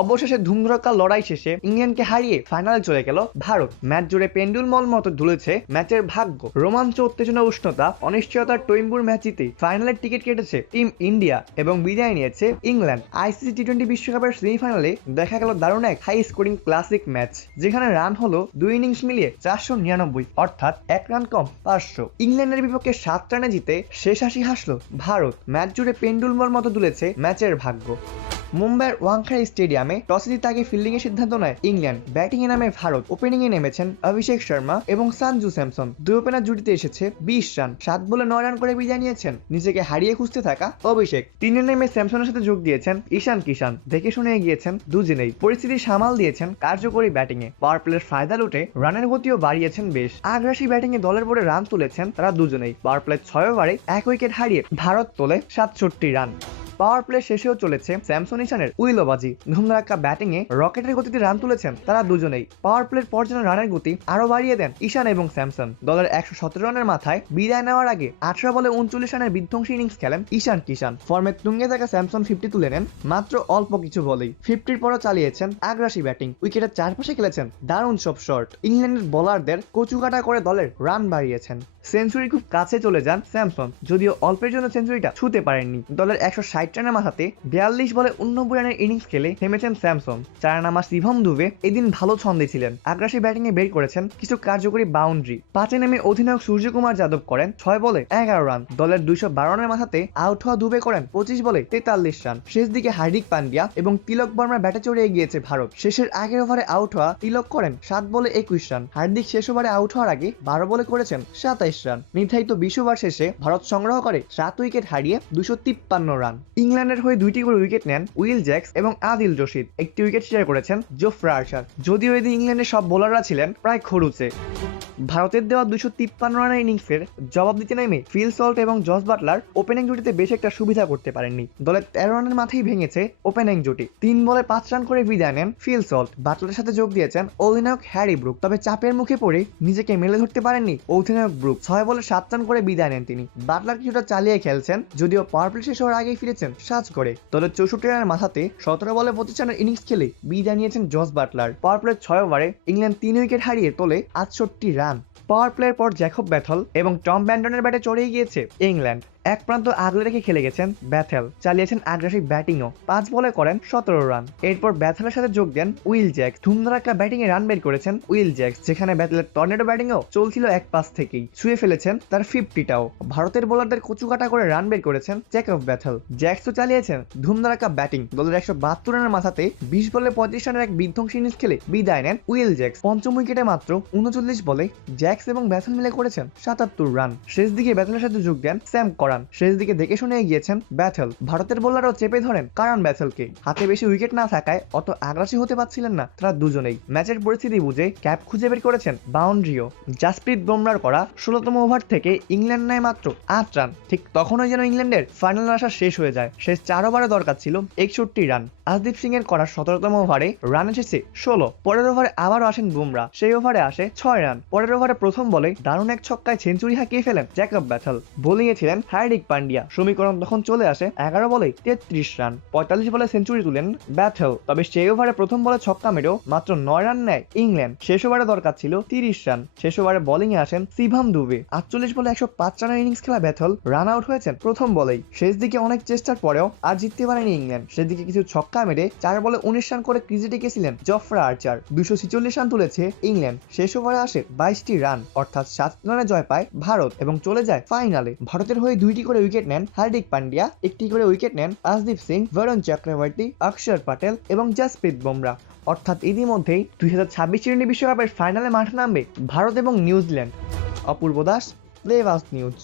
অবশেষে ধুমধারাক্কা লড়াই শেষে ইংল্যান্ডকে হারিয়ে ফাইনালে চলে গেল ভারত। ম্যাচ জুড়ে পেন্ডুলমল মতো দুলেছে ম্যাচের ভাগ্য। রোমাঞ্চ, উত্তেজনা, উষ্ণতা, অনিশ্চয়তার টইম্বুর ম্যাচ জিতে ফাইনালের টিকিট কেটেছে টিম ইন্ডিয়া এবং বিদায় নিয়েছে ইংল্যান্ড। আইসিসি টি-20 বিশ্বকাপের সেমিফাইনালে দেখা গেল দারুণ এক হাই স্কোরিং ক্লাসিক ম্যাচ, যেখানে রান হলো 2 ইনিংস মিলিয়ে 499, অর্থাৎ 1 রান কম 500। ইংল্যান্ডের বিপক্ষে 7 রানে জিতে শেষ হাসি হাসলো ভারত। ম্যাচ জুড়ে পেন্ডুলমল মতো দুলেছে ম্যাচের ভাগ্য। মুম্বাইয়ের ওয়াংখেড়ে স্টেডিয়ামে টসে জিতে আগে ফিল্ডিং এর সিদ্ধান্ত নেয় ইংল্যান্ড। ব্যাটিং এ নামে ভারত। ওপেনিং এ নেমেছেন অভিষেক শর্মা এবং সঞ্জু স্যামসন। দুই ওপেনার জুটিতে এসেছে 20 রান। 7 বলে 9 রান করে বিদায় নিয়েছেন নিজেকে হারিয়ে খুঁজতে থাকা অভিষেক। 3 নেমে স্যামসনের সাথে যোগ দিয়েছেন ঈশান কিষান। দেখে শুনে এগিয়েছেন দুজনেই। পরিস্থিতি সামাল দিয়েছেন কার্যকরী ব্যাটিং এ। পাওয়ার প্লের ফায়দা লুটে রানের গতিও বাড়িয়েছেন বেশ। আগ্রাসী ব্যাটিং এ দলের বোর্ডে রান তুলেছেন তারা দুজনেই। পাওয়ার প্লে 6 ওভারে 1 উইকেট হারিয়ে ভারত তোলে 67 রান। পাওয়ার প্লে শেষেও চলেছে স্যামসন ঈশানের উইলোবাজি। ধুমধারাক্কা ব্যাটিং এ রকেটের গতিতে রান তুলেছেন তারা দুজনেই। পাওয়ার প্লের পর যেন রানের গতি আরো বাড়িয়ে দেন ঈশান এবং স্যামসন। দলের 117 রানের মাথায় বিদায় নেওয়ার আগে 18 বলে 39 রানের বিধ্বংসী ইনিংস খেলেন ঈশান কিষান। ফর্মে তুঙ্গে থাকা স্যামসন 50 তুলে নেন মাত্র অল্প কিছু বলেই। 50-র পরও চালিয়েছেন আগ্রাসী ব্যাটিং। উইকেটের চারপাশে খেলেছেন দারুণ সব শট। ইংল্যান্ডের বোলারদের কচুকাটা করে দলের রান বাড়িয়েছেন। সেঞ্চুরি খুব কাছে চলে যান স্যামসন, যদিও অল্পের জন্য সেঞ্চুরিটা ছুঁতে পারেননি। দলের 160 রানের মাথাতে 42 বলে 89 রানের ইনিংস খেলে থেমেছেন স্যামসন। চার নামা শিভম দুবে এদিন ভালো ছন্দে ছিলেন। আগ্রাসী ব্যাটিং এ বের করেছেন কিছু কার্যকরী বাউন্ডারি। 5 নেমে অধিনায়ক সূর্যকুমার যাদব করেন 6 বলে 11 রান। দলের 212 রানের মাথাতে আউট হওয়া দুবে করেন 25 বলে 43 রান। শেষ দিকে হার্দিক পান্ডিয়া এবং তিলক বর্মার ব্যাটে চড়ে এগিয়েছে ভারত। শেষের আগের ওভারে আউট হওয়া তিলক করেন 7 বলে 21 রান। হার্দিক শেষ ওভারে আউট হওয়ার আগে 12 বলে করেছেন 27 রান। নির্ধারিত 20 ওভার শেষে ভারত সংগ্রহ করে 7 উইকেট হারিয়ে 253 রান। ইংল্যান্ডের হয়ে 2টি করে উইকেট নেন উইল জ্যাক্স এবং আদিল রশিদ। একটি উইকেট শেয়ার করেছেন জোফরা আর্চার। যদিও এদিন ইংল্যান্ডের সব বোলাররা ছিলেন প্রায় খরুচে। ভারতের দেওয়া 253 রানের ইনিংসের জবাব দিতে নেমে ফিল সল্ট এবং জস বাটলার ওপেনিং জুটিতে বেশ একটা সুবিধা করতে পারেননি। দলের 13 রানের মাথায় ভেঙেছে ওপেনিং জুটি। 3 বলে 5 রান করে বিদায় নেন ফিল সল্ট। বাটলারের সাথে যোগ দিয়েছেন অধিনায়ক হ্যারি ব্রুক। তবে চাপের মুখে পড়ে নিজেকে মেলে ধরতে পারেননি অধিনায়ক ব্রুক। 6 বলে 7 রান করে বিদায় নেন তিনি। বাটলার কিছুটা চালিয়ে খেলছেন, যদিও পাওয়ার প্লে শেষ হওয়ার আগেই ফিরেছেন সাজ করে। দলের 64 রানের মাথাতে 17 বলে 25 রানের ইনিংস খেলে বিদায় নিয়েছেন জস বাটলার। পাওয়ার প্লে 6 ওভারে ইংল্যান্ড 3 উইকেট হারিয়ে তোলে 68 রান। পাওয়ার প্লের পর জ্যাকব ব্যাথল এবং টম ব্যান্ডনের ব্যাটে চড়ে গিয়েছে ইংল্যান্ড। এক প্রান্ত আগলে রেখে খেলে গেছেন ব্যাথেল। চালিয়েছেন আগ্রাসী ব্যাটিংও। 5 বলে করেন 17 রান। এরপর ব্যাথেলের সাথে যোগ দেন উইল জ্যাক্স। ধুমধারাক্কা ব্যাটিং এ রান বের করেছেন উইল জ্যাক্স, যেখানে ব্যাথেলের টর্নেডো ব্যাটিংও চলছিল এক পাশ থেকেই। ছুঁয়ে ফেলেছেন তার 50টাও। ভারতের বোলারদের কচুকাটা করে রান বের করেছেন জ্যাকব ব্যাথেল। জ্যাক্সও চালিয়েছেন ধুমধারাক্কা ব্যাটিং। দলের 172 রানের মাথাতে 20 বলে 35 রানের এক বিধ্বংসী ইনিংস খেলে বিদায় নেন উইল জ্যাক্স। পঞ্চম উইকেটে মাত্র 39 বলে জ্যাক্স এবং ব্যাথেল মিলে করেছেন 77 রান। শেষ দিকে ব্যাথেলের সাথে যোগ দেন স্যাম করান। শেষ দিকে দেখে শুনে গিয়েছেন ব্যাথেল। ভারতের বোলারও চেপে ধরেন কারান ব্যাথেলকে। হাতে বেশি উইকেট না থাকায় অত আগ্রাসী হতে পারছিলেন না তারা দুজনেই। ম্যাচের পরিস্থিতি বুঝে ক্যাপ খুঁজে বের করেছেন বাউন্ডারিও। জাসপ্রীত বুমরার করা 16তম ওভার থেকে ইংল্যান্ড নেয় মাত্র 8 রান। ঠিক তখনই যেন ইংল্যান্ডের ফাইনাল আসা শেষ হয়ে যায়। শেষ 4 ওভারে দরকার ছিল 61 রান। আজদীপ সিং এর করা 17তম ওভারে রান এসেছে 16। পরের ওভারে আবারও আসেন বুমরা। সেই ওভারে আসে 6 রান। পরের ওভারে প্রথম বলে দারুণ এক ছক্কায় সেঞ্চুরি হাঁকিয়ে ফেলেন জ্যাকব ব্যাথেল। বোলিং এ ছিলেন হার্দিক পান্ডিয়া। সমীকরণ তখন চলে আসে 11 বলে 33 রান। 45 বলে সেঞ্চুরি তুলেন ব্যাথেল। তবে সেই ওভারে প্রথম বলে ছক্কা মেরেও মাত্র 9 রান নেয় ইংল্যান্ড। শেষ ওভারে দরকার ছিল 30 রান। শেষ ওভারে বোলিং এ আসেন শিভম দুবে। 48 বলে 105 রানের ইনিংস খেলা ব্যাথেল রান আউট হয়েছেন প্রথম বলেই। শেষ দিকে অনেক চেষ্টার পরেও আর জিততে পারেনি ইংল্যান্ড। শেষ দিকে কিছু ছক্কা মেরে 4 বলে 19 রান করে ক্রিজে টিকেছিলেন জফরা আর্চার। 246 রান তুলেছে ইংল্যান্ড। শেষ ওভারে আসে 22টি রান, অর্থাৎ 7 রানে জয় পায় ভারত এবং চলে যায় ফাইনালে। ভারতের হয়ে 2টি করে উইকেট নেন হার্দিক পান্ডিয়া, একটি করে উইকেট নেন আজদীপ সিং, বরুণ চক্রবর্তী, অক্ষর প্যাটেল এবং জাসপ্রীত বুমরা। অর্থাৎ ইতিমধ্যেই 2026 টি-20 বিশ্বকাপের ফাইনালে মাঠে নামবে ভারত এবং নিউজিল্যান্ড। অপূর্ব দাস, প্লে ফার্স্ট নিউজ।